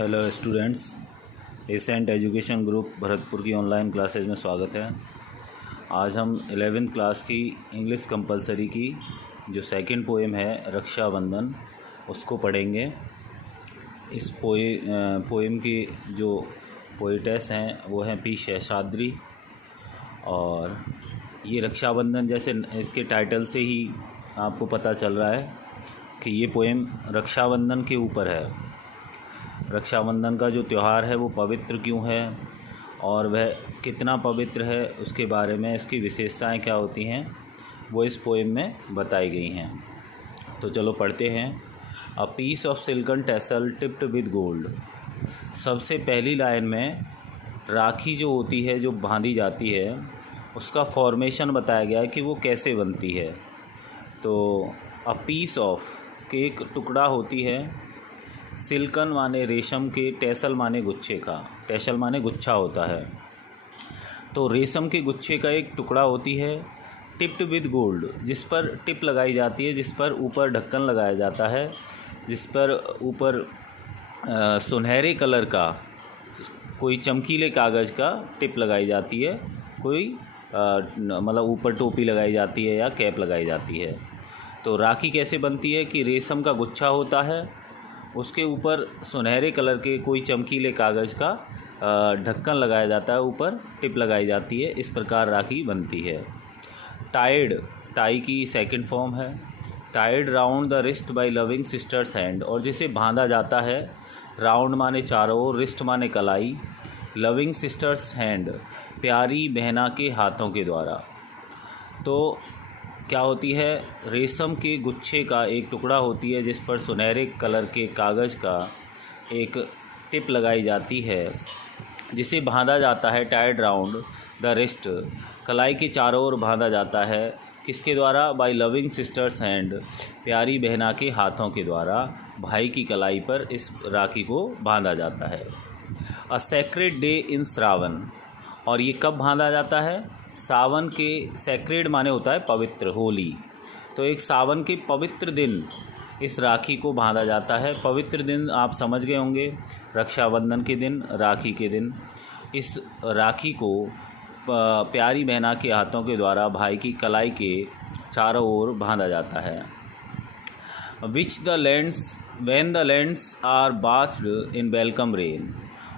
Hello students, Ascent education group Bharatpur की online classes में स्वागत है। आज हम 11th क्लास की इंग्लिश कंपलसरी की जो सेकंड पोएम है रक्षाबंधन उसको पढ़ेंगे। इस पोएम की जो पोइटेस हैं वो हैं पी शेषाद्री। और ये रक्षाबंधन जैसे इसके टाइटल से ही आपको पता चल रहा है कि ये पोएम रक्षाबंधन के ऊपर है। रक्षाबंधन का जो त्यौहार है वो पवित्र क्यों है और वह कितना पवित्र है उसके बारे में, इसकी विशेषताएं क्या होती हैं, वो इस पोएम में बताई गई हैं। तो चलो पढ़ते हैं। A piece of silken tassel tipped with gold. सबसे पहली लाइन में राखी जो होती है, जो बांधी जाती है, उसका फॉर्मेशन बताया गया है कि वो कैसे बनती है। तो अ पीस ऑफ के एक टुकड़ा होती है, सिल्कन माने रेशम के, टेसल माने गुच्छे का, टेसल माने गुच्छा होता है। तो रेशम के गुच्छे का एक टुकड़ा होती है, टिप्ड विद गोल्ड, जिस पर टिप लगाई जाती है, जिस पर ऊपर ढक्कन लगाया जाता है, जिस पर ऊपर सुनहरे कलर का कोई चमकीले कागज़ का टिप लगाई जाती है, कोई मतलब ऊपर टोपी लगाई जाती है या कैप लगाई जाती है। तो राखी कैसे बनती है कि रेशम का गुच्छा होता है, उसके ऊपर सुनहरे कलर के कोई चमकीले कागज़ का ढक्कन लगाया जाता है, ऊपर टिप लगाई जाती है। इस प्रकार राखी बनती है। टाइड, टाई की सेकंड फॉर्म है। Tied round the wrist by loving sisters hand, और जिसे बांधा जाता है, राउंड माने चारों ओर, रिस्ट माने कलाई, लविंग सिस्टर्स हैंड प्यारी बहना के हाथों के द्वारा। तो क्या होती है, रेशम के गुच्छे का एक टुकड़ा होती है जिस पर सुनहरे कलर के कागज़ का एक टिप लगाई जाती है, जिसे बांधा जाता है, टाइड राउंड द रिस्ट, कलाई के चारों ओर बांधा जाता है। किसके द्वारा? बाय लविंग सिस्टर्स हैंड, प्यारी बहना के हाथों के द्वारा भाई की कलाई पर इस राखी को बांधा जाता है। A sacred day in Shravan, और ये कब बांधा जाता है? सावन के, सेक्रेड माने होता है पवित्र, होली। तो एक सावन के पवित्र दिन इस राखी को बांधा जाता है। पवित्र दिन आप समझ गए होंगे, रक्षाबंधन के दिन, राखी के दिन इस राखी को प्यारी बहना के हाथों के द्वारा भाई की कलाई के चारों ओर बांधा जाता है। Which the lands when the lands are bathed in welcome rain,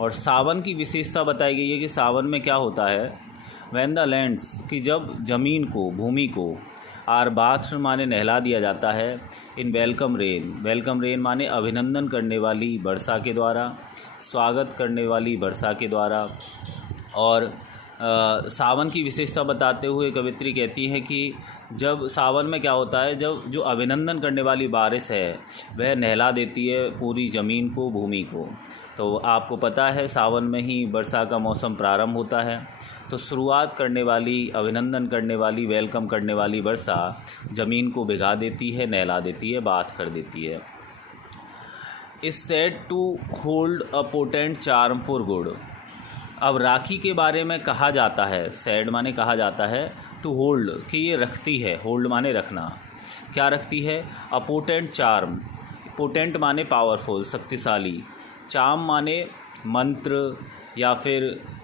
और सावन की विशेषता बताई गई है कि सावन में क्या होता है, व्हेन द लैंड्स कि जब ज़मीन को, भूमि को, आर बाथ माने नहला दिया जाता है, इन वेलकम रेन, वेलकम रेन माने अभिनंदन करने वाली वर्षा के द्वारा, स्वागत करने वाली वर्षा के द्वारा। और सावन की विशेषता बताते हुए कवित्री कहती है कि जब सावन में क्या होता है, जब जो अभिनंदन करने वाली बारिश है वह नहला देती है पूरी ज़मीन को, भूमि को। तो आपको पता है सावन में ही वर्षा का मौसम प्रारंभ होता है। तो शुरुआत करने वाली, अभिनंदन करने वाली, वेलकम करने वाली वर्षा ज़मीन को भिगा देती है, नहला देती है, बाथ कर देती है। Is said to hold a potent charm for good. अब राखी के बारे में कहा जाता है, सेड माने कहा जाता है, टू होल्ड कि ये रखती है, होल्ड माने रखना। क्या रखती है? अ पोटेंट चार्म, पोटेंट माने पावरफुल, शक्तिशाली, चार्म माने मंत्र, या फिर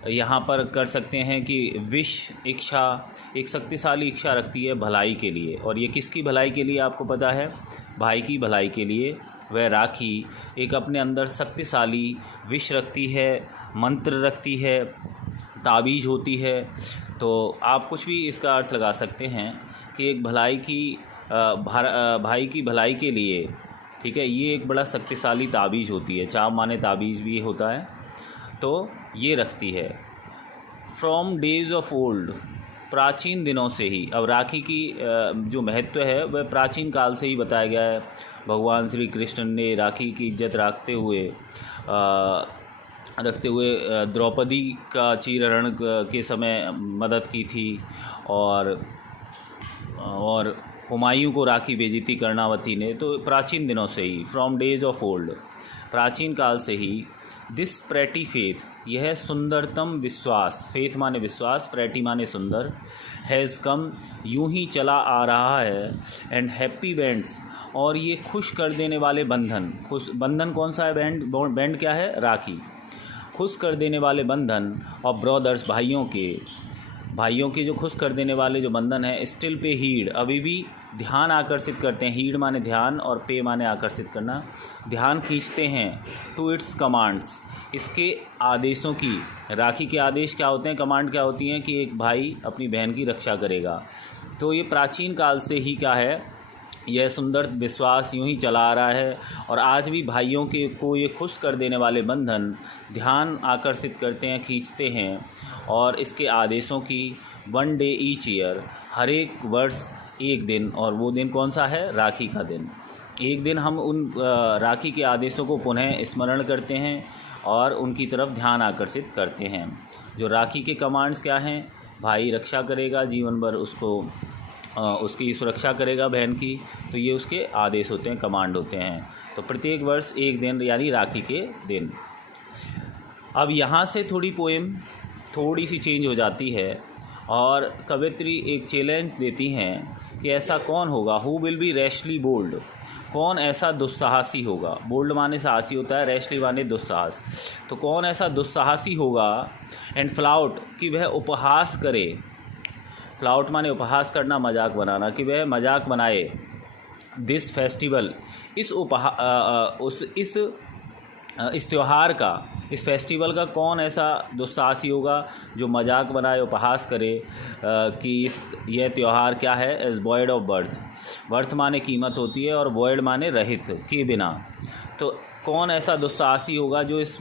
यहाँ पर कर सकते हैं कि विश, इच्छा, एक शक्तिशाली इच्छा रखती है भलाई के लिए। और ये किसकी भलाई के लिए आपको पता है? भाई की भलाई के लिए वह राखी एक अपने अंदर शक्तिशाली विश रखती है, मंत्र रखती है, ताबीज़ होती है। तो आप कुछ भी इसका अर्थ लगा सकते हैं कि एक भलाई की भाई की भलाई के लिए, ठीक है, ये एक बड़ा शक्तिशाली ताबीज़ होती है। चाम माने ताबीज़ भी होता है, तो ये रखती है। फ्रॉम डेज ऑफ ओल्ड, प्राचीन दिनों से ही। अब राखी की जो महत्व है वह प्राचीन काल से ही बताया गया है। भगवान श्री कृष्ण ने राखी की इज्जत रखते हुए द्रौपदी का चीरहरण के समय मदद की थी, और हुमायूं को राखी भेजी थी कर्णावती ने। तो प्राचीन दिनों से ही, फ्रॉम डेज ऑफ ओल्ड, प्राचीन काल से ही, दिस प्रेटी फेथ, यह सुंदरतम विश्वास, फेथ माने विश्वास, प्रेटी माने सुंदर, हैज़ कम यूं ही चला आ रहा है, एंड हैप्पी बैंड्स, और ये खुश कर देने वाले बंधन, खुश बंधन कौन सा है, बैंड क्या है, राखी, खुश कर देने वाले बंधन और ब्रदर्स भाइयों के जो खुश कर देने वाले जो बंधन है, स्टिल पे हीड अभी भी ध्यान आकर्षित करते हैं, हीड माने ध्यान और पे माने आकर्षित करना, ध्यान खींचते हैं टू इट्स कमांड्स, इसके आदेशों की। राखी के आदेश क्या होते हैं, कमांड क्या होती हैं कि एक भाई अपनी बहन की रक्षा करेगा। तो ये प्राचीन काल से ही क्या है, यह सुंदर विश्वास यूं ही चला आ रहा है और आज भी भाइयों के को ये खुश कर देने वाले बंधन ध्यान आकर्षित करते हैं, खींचते हैं और इसके आदेशों की। वन डे ईच ईयर, हर एक वर्ष एक दिन, और वो दिन कौन सा है, राखी का दिन। एक दिन हम उन राखी के आदेशों को पुनः स्मरण करते हैं और उनकी तरफ ध्यान आकर्षित करते हैं। जो राखी के कमांड्स क्या हैं, भाई रक्षा करेगा जीवन भर, उसकी सुरक्षा करेगा बहन की, तो ये उसके आदेश होते हैं, कमांड होते हैं। तो प्रत्येक वर्ष एक दिन यानी राखी के दिन। अब यहाँ से थोड़ी पोएम थोड़ी सी चेंज हो जाती है और कवयित्री एक चैलेंज देती हैं कि ऐसा कौन होगा, who will be rashly bold, कौन ऐसा दुस्साहसी होगा। बोल्ड माने साहसी होता है, रैशली माने दुस्साहस। तो कौन ऐसा दुस्साहसी होगा, एंड फ्लाउट कि वह उपहास करे, फ्लाउट माने उपहास करना, मजाक बनाना, कि वह मजाक बनाए, दिस फेस्टिवल इस त्यौहार का, इस फेस्टिवल का कौन ऐसा दुस्साहसी होगा जो मजाक बनाए, उपहास करे कि यह त्यौहार क्या है, as void of worth, worth माने कीमत होती है और वॉइड माने रहित, के बिना। तो कौन ऐसा दुस्साहसी होगा जो इस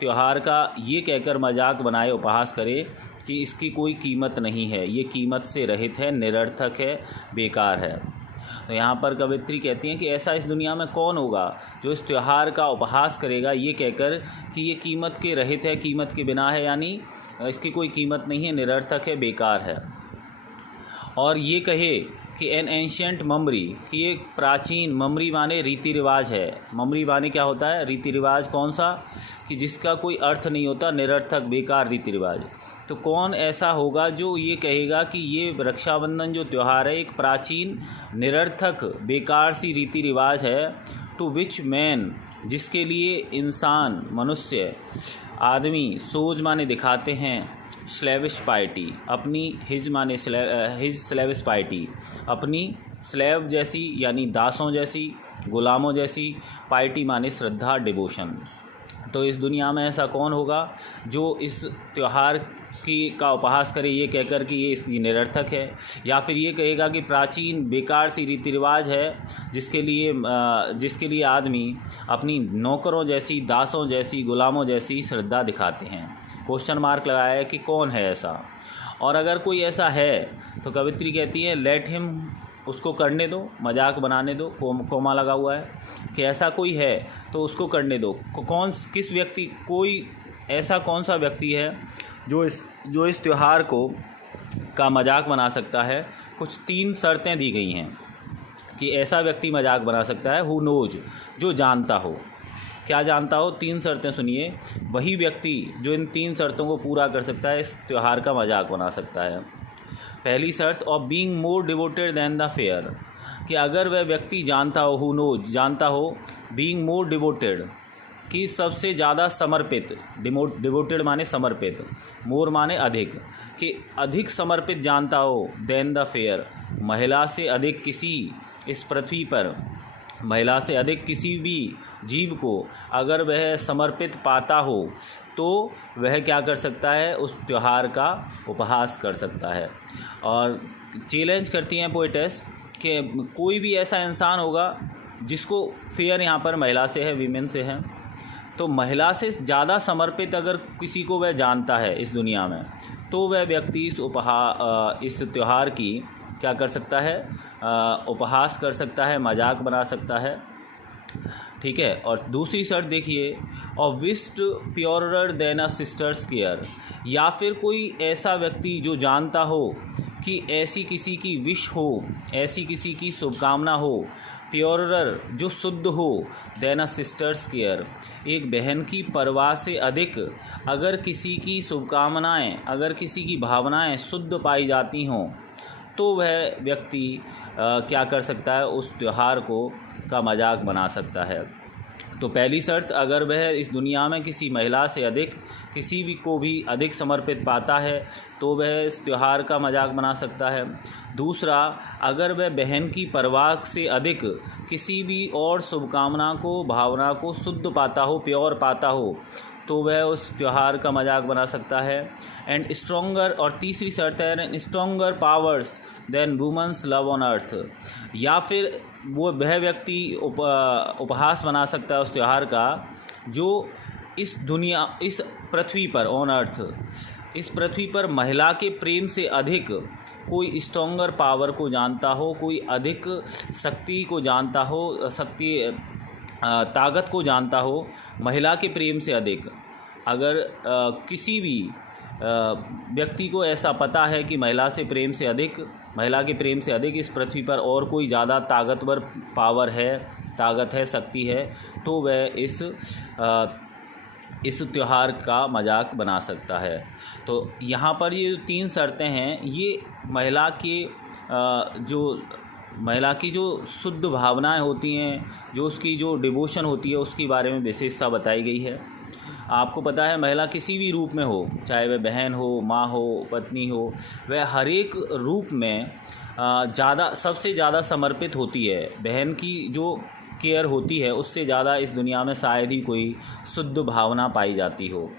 त्यौहार का ये कहकर मजाक बनाए, उपहास करे कि इसकी कोई कीमत नहीं है, ये कीमत से रहित है, निरर्थक है, बेकार है। तो यहाँ पर कवयित्री कहती हैं कि ऐसा इस दुनिया में कौन होगा जो इस त्यौहार का उपहास करेगा ये कहकर कि ये कीमत के रहित है, कीमत के बिना है, यानी इसकी कोई कीमत नहीं है, निरर्थक है, बेकार है। और ये कहे कि एन एंशियंट ममरी, कि एक प्राचीन, ममरी माने रीति रिवाज है, ममरी माने क्या होता है, रीति रिवाज, कौन सा, कि जिसका कोई अर्थ नहीं होता, निरर्थक, बेकार रीति रिवाज। तो कौन ऐसा होगा जो ये कहेगा कि ये रक्षाबंधन जो त्यौहार है एक प्राचीन, निरर्थक, बेकार सी रीति रिवाज है, टू विच मैन, जिसके लिए इंसान, मनुष्य, आदमी, सोज माने दिखाते हैं, स्लेविश पाइटी, अपनी हिज माने हिज स्लेविश पाइटी, अपनी स्लेव जैसी यानी दासों जैसी, गुलामों जैसी, पाइटी माने श्रद्धा, डिवोशन। तो इस दुनिया में ऐसा कौन होगा जो इस त्यौहार का उपहास करे ये कहकर कि ये इसकी निरर्थक है, या फिर ये कहेगा कि प्राचीन बेकार सी रीति रिवाज है जिसके लिए आदमी अपनी नौकरों जैसी, दासों जैसी, गुलामों जैसी श्रद्धा दिखाते हैं। क्वेश्चन मार्क लगाया है कि कौन है ऐसा। और अगर कोई ऐसा है तो कवयित्री कहती है लेट हिम, उसको करने दो, मजाक बनाने दो, कोमा लगा हुआ है कि ऐसा कोई है तो उसको करने दो। किस व्यक्ति, कोई ऐसा कौन सा व्यक्ति है जो इस त्यौहार का मजाक बना सकता है। कुछ 3 शर्तें दी गई हैं कि ऐसा व्यक्ति मजाक बना सकता है, हु नोज, जो जानता हो। क्या जानता हो, 3 शर्तें सुनिए। वही व्यक्ति जो इन 3 शर्तों को पूरा कर सकता है इस त्यौहार का मजाक बना सकता है। पहली शर्त, of being more devoted than the fair, कि अगर वह व्यक्ति जानता हो, हु नोज, जानता हो, बीइंग मोर डिवोटेड, कि सबसे ज़्यादा समर्पित, डिवोटेड माने समर्पित, मोर माने अधिक, कि अधिक समर्पित जानता हो, देन द फेयर, महिला से अधिक किसी, इस पृथ्वी पर महिला से अधिक किसी भी जीव को अगर वह समर्पित पाता हो तो वह क्या कर सकता है, उस त्यौहार का उपहास कर सकता है। और चैलेंज करती हैं पोएटेस कि कोई भी ऐसा इंसान होगा जिसको, फेयर यहाँ पर महिला से है, वीमेन से है, तो महिला से ज़्यादा समर्पित अगर किसी को वह जानता है इस दुनिया में, तो वह व्यक्ति इस त्यौहार की क्या कर सकता है, उपहास कर सकता है, मजाक बना सकता है। ठीक है। और दूसरी शर्त देखिए, और विश्ड प्योरर देन अ सिस्टर्स केयर, या फिर कोई ऐसा व्यक्ति जो जानता हो कि ऐसी किसी की विश हो, ऐसी किसी की शुभकामना हो, प्योरर जो शुद्ध हो, देन अ सिस्टर्स केयर, एक बहन की परवाह से अधिक अगर किसी की शुभकामनाएं, अगर किसी की भावनाएं शुद्ध पाई जाती हों, तो वह व्यक्ति क्या कर सकता है, उस त्यौहार को का मजाक बना सकता है। तो पहली शर्त, अगर वह इस दुनिया में किसी महिला से अधिक किसी भी को भी अधिक समर्पित पाता है तो वह इस त्यौहार का मजाक बना सकता है। दूसरा, अगर वह बहन की परवाह से अधिक किसी भी और शुभकामना को भावना को शुद्ध पाता हो, प्योर पाता हो, तो वह उस त्यौहार का मजाक बना सकता है। एंड स्ट्रॉन्गर, और तीसरी शर्त है stronger powers than women's love on earth, या फिर वह व्यक्ति उपहास बना सकता है उस त्यौहार का जो इस पृथ्वी पर, ऑन अर्थ, इस पृथ्वी पर महिला के प्रेम से अधिक कोई स्ट्रॉन्गर पावर को जानता हो, कोई अधिक शक्ति को जानता हो, ताकत को जानता हो, महिला के प्रेम से अधिक। अगर किसी भी व्यक्ति को ऐसा पता है कि महिला के प्रेम से अधिक इस पृथ्वी पर और कोई ज़्यादा ताकतवर पावर है, ताकत है, शक्ति है, तो वह इस त्यौहार का मजाक बना सकता है। तो यहाँ पर ये 3 शर्तें हैं, ये महिला की जो शुद्ध भावनाएं होती हैं, जो उसकी जो डिवोशन होती है, उसके बारे में विशेषता बताई गई है। आपको पता है महिला किसी भी रूप में हो, चाहे वह बहन हो, माँ हो, पत्नी हो, वह हर एक रूप में सबसे ज़्यादा समर्पित होती है। बहन की जो केयर होती है उससे ज़्यादा इस दुनिया में शायद ही कोई शुद्ध भावना पाई जाती हो,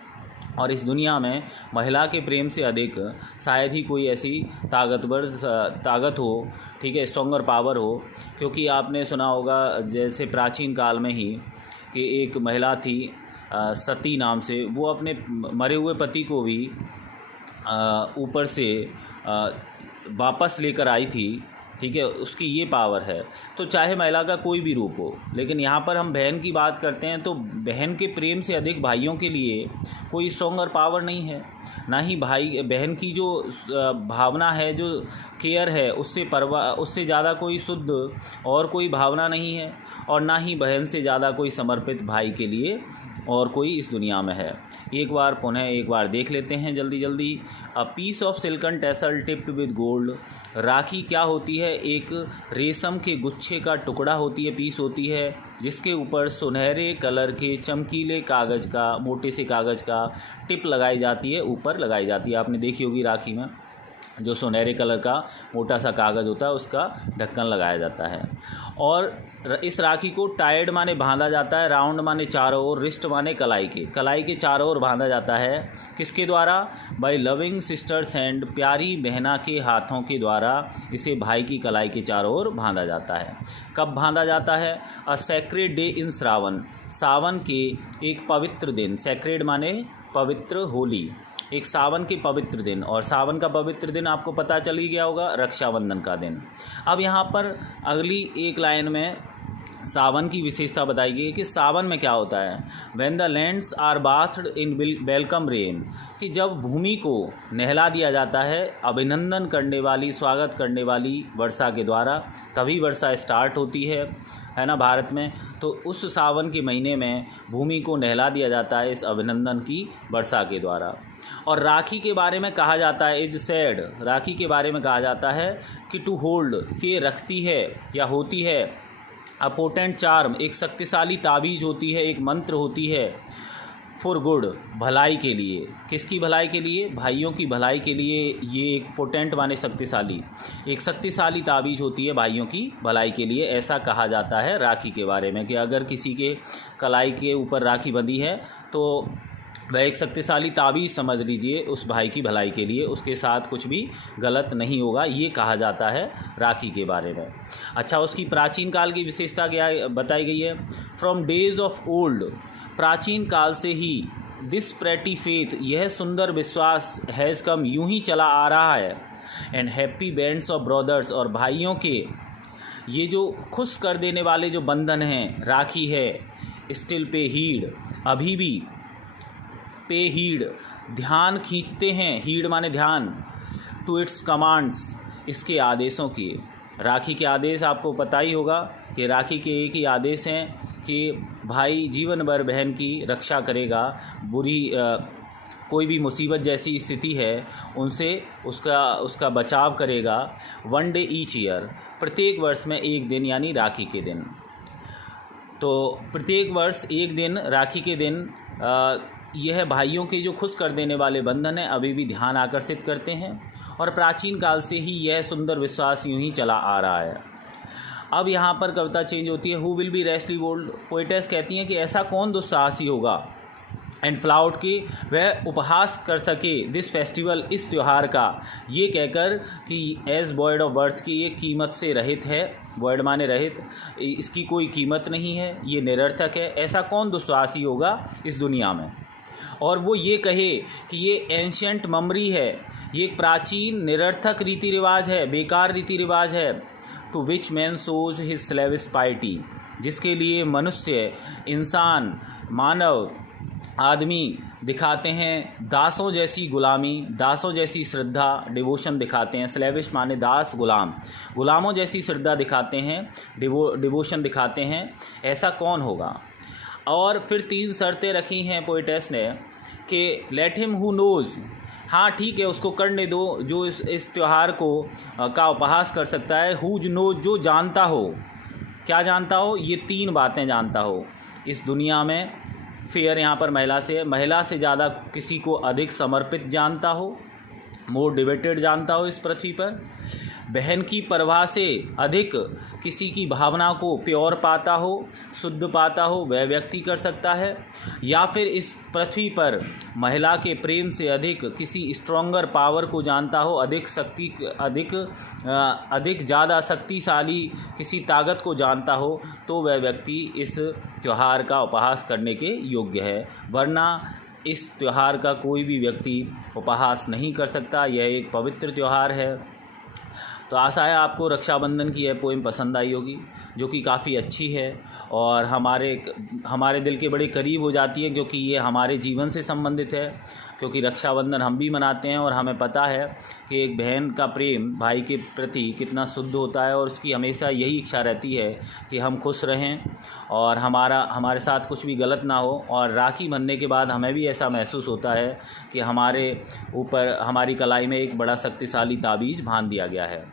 और इस दुनिया में महिला के प्रेम से अधिक शायद ही कोई ऐसी ताकत हो, ठीक है, स्ट्रॉन्गर पावर हो। क्योंकि आपने सुना होगा जैसे प्राचीन काल में ही कि एक महिला थी सती नाम से, वो अपने मरे हुए पति को भी ऊपर से वापस लेकर आई थी, ठीक है, उसकी ये पावर है। तो चाहे महिला का कोई भी रूप हो, लेकिन यहाँ पर हम बहन की बात करते हैं तो बहन के प्रेम से अधिक भाइयों के लिए कोई स्ट्रॉन्गर पावर नहीं है, ना ही बहन की जो भावना है, जो केयर है, उससे ज़्यादा कोई शुद्ध और कोई भावना नहीं है, और ना ही बहन से ज़्यादा कोई समर्पित भाई के लिए और कोई इस दुनिया में है। एक बार देख लेते हैं जल्दी। A piece of silken tassel tipped with gold. Rakhi क्या होती है? एक रेशम के गुच्छे का टुकड़ा होती है, पीस होती है, जिसके ऊपर सुनहरे कलर के चमकीले कागज़ का, मोटे से कागज़ का टिप लगाई जाती है, ऊपर लगाई जाती है। आपने देखी होगी राखी में जो सुनहरे कलर का मोटा सा कागज़ होता है उसका ढक्कन लगाया जाता है। और इस राखी को टाइड माने बांधा जाता है, राउंड माने चारों ओर, रिस्ट माने कलाई के चारों ओर बांधा जाता है। किसके द्वारा? बाय लविंग सिस्टर्स हैंड, प्यारी बहना के हाथों के द्वारा इसे भाई की कलाई के चारों ओर बांधा जाता है। कब बांधा जाता है? A sacred day in Shravan, Sawan के एक पवित्र दिन, सेक्रेड माने पवित्र, होली, एक सावन के पवित्र दिन, और सावन का पवित्र दिन आपको पता चल ही गया होगा, रक्षाबंधन का दिन। अब यहाँ पर अगली एक लाइन में सावन की विशेषता बताई गई है कि सावन में क्या होता है। When the lands are bathed in welcome rain, कि जब भूमि को नहला दिया जाता है अभिनंदन करने वाली, स्वागत करने वाली वर्षा के द्वारा, तभी वर्षा स्टार्ट होती है ना भारत में। तो उस सावन के महीने में भूमि को नहला दिया जाता है इस अभिनंदन की वर्षा के द्वारा। और राखी के बारे में कहा जाता है, इज सेड, राखी के बारे में कहा जाता है कि टू होल्ड, के रखती है या होती है, अ पोटेंट चार्म, एक शक्तिशाली ताबीज होती है, एक मंत्र होती है, फॉर गुड, भलाई के लिए। किसकी भलाई के लिए? भाइयों की भलाई के लिए ये एक पोटेंट माने शक्तिशाली, एक शक्तिशाली ताबीज होती है भाइयों की भलाई के लिए। ऐसा कहा जाता है राखी के बारे में कि अगर किसी के कलाई के ऊपर राखी बंधी है तो वह एक शक्तिशाली ताबीज़ समझ लीजिए उस भाई की भलाई के लिए, उसके साथ कुछ भी गलत नहीं होगा, ये कहा जाता है राखी के बारे में। अच्छा, उसकी प्राचीन काल की विशेषता क्या बताई गई है? फ्रॉम डेज ऑफ ओल्ड, प्राचीन काल से ही, दिस प्रेटी फेथ, यह सुंदर विश्वास, हैज़ कम, यूं ही चला आ रहा है, and happy bands of brothers, और भाइयों के ये जो खुश कर देने वाले जो बंधन हैं, राखी है, स्टिल पे हीड, अभी भी, पे हीड, ध्यान खींचते हैं, हीड माने ध्यान, टू इट्स कमांड्स, इसके आदेशों की। राखी के आदेश आपको पता ही होगा कि राखी के एक ही आदेश हैं कि भाई जीवन भर बहन की रक्षा करेगा, कोई भी मुसीबत जैसी स्थिति है उनसे उसका बचाव करेगा। 1 डे ईच ईयर, प्रत्येक वर्ष में एक दिन यानी राखी के दिन। तो प्रत्येक वर्ष एक दिन राखी के दिन यह भाइयों के जो खुश कर देने वाले बंधन हैं अभी भी ध्यान आकर्षित करते हैं और प्राचीन काल से ही यह सुंदर विश्वास यूं ही चला आ रहा है। अब यहाँ पर कविता चेंज होती है। Who will be rashly bold, poetess कहती हैं कि ऐसा कौन दुस्साहसी होगा एंड फ्लाउट की वह उपहास कर सके दिस फेस्टिवल, इस त्यौहार का, ये कहकर कि एज वॉइड ऑफ वर्थ की ये कीमत से रहित है। वॉइड माने रहित, इसकी कोई कीमत नहीं है, ये निरर्थक है। ऐसा कौन दुस्साहसी होगा इस दुनिया में। और वो ये कहे कि ये एंशियंट मेमोरी है, ये एक प्राचीन निरर्थक रीति रिवाज है, बेकार रीति रिवाज है। To which man sows his slavish piety, जिसके लिए मनुष्य, इंसान, मानव, आदमी दिखाते हैं दासों जैसी गुलामी, दासों जैसी श्रद्धा, डिवोशन दिखाते हैं। स्लेविश माने दास, गुलाम, गुलामों जैसी श्रद्धा दिखाते हैं, डिवोशन दिखाते हैं। ऐसा कौन होगा। और फिर 3 शर्तें रखी हैं पोएटेस ने कि लेट हिम हु नोज़, हाँ ठीक है उसको करने दो जो इस त्यौहार को का उपहास कर सकता है। हु नोज़, जो जानता हो। क्या जानता हो, ये 3 बातें जानता हो। इस दुनिया में फेयर यहाँ पर महिला से है, महिला से ज़्यादा किसी को अधिक समर्पित जानता हो, मोर डिवेटेड जानता हो इस पृथ्वी पर। बहन की परवाह से अधिक किसी की भावना को प्योर पाता हो, शुद्ध पाता हो, वह व्यक्ति कर सकता है। या फिर इस पृथ्वी पर महिला के प्रेम से अधिक किसी स्ट्रॉन्गर पावर को जानता हो, अधिक ज़्यादा शक्तिशाली किसी ताकत को जानता हो, तो वह व्यक्ति इस त्यौहार का उपहास करने के योग्य है। वरना इस त्यौहार का कोई भी व्यक्ति उपहास नहीं कर सकता। यह एक पवित्र त्यौहार है। तो आशा है आपको रक्षाबंधन की यह पोएम पसंद आई होगी, जो कि काफ़ी अच्छी है और हमारे दिल के बड़े करीब हो जाती है, क्योंकि ये हमारे जीवन से संबंधित है। क्योंकि रक्षाबंधन हम भी मनाते हैं और हमें पता है कि एक बहन का प्रेम भाई के प्रति कितना शुद्ध होता है और उसकी हमेशा यही इच्छा रहती है कि हम खुश रहें और हमारे साथ कुछ भी गलत ना हो। और राखी बंधने के बाद हमें भी ऐसा महसूस होता है कि हमारे ऊपर, हमारी कलाई में एक बड़ा शक्तिशाली ताबीज़ बांध दिया गया है।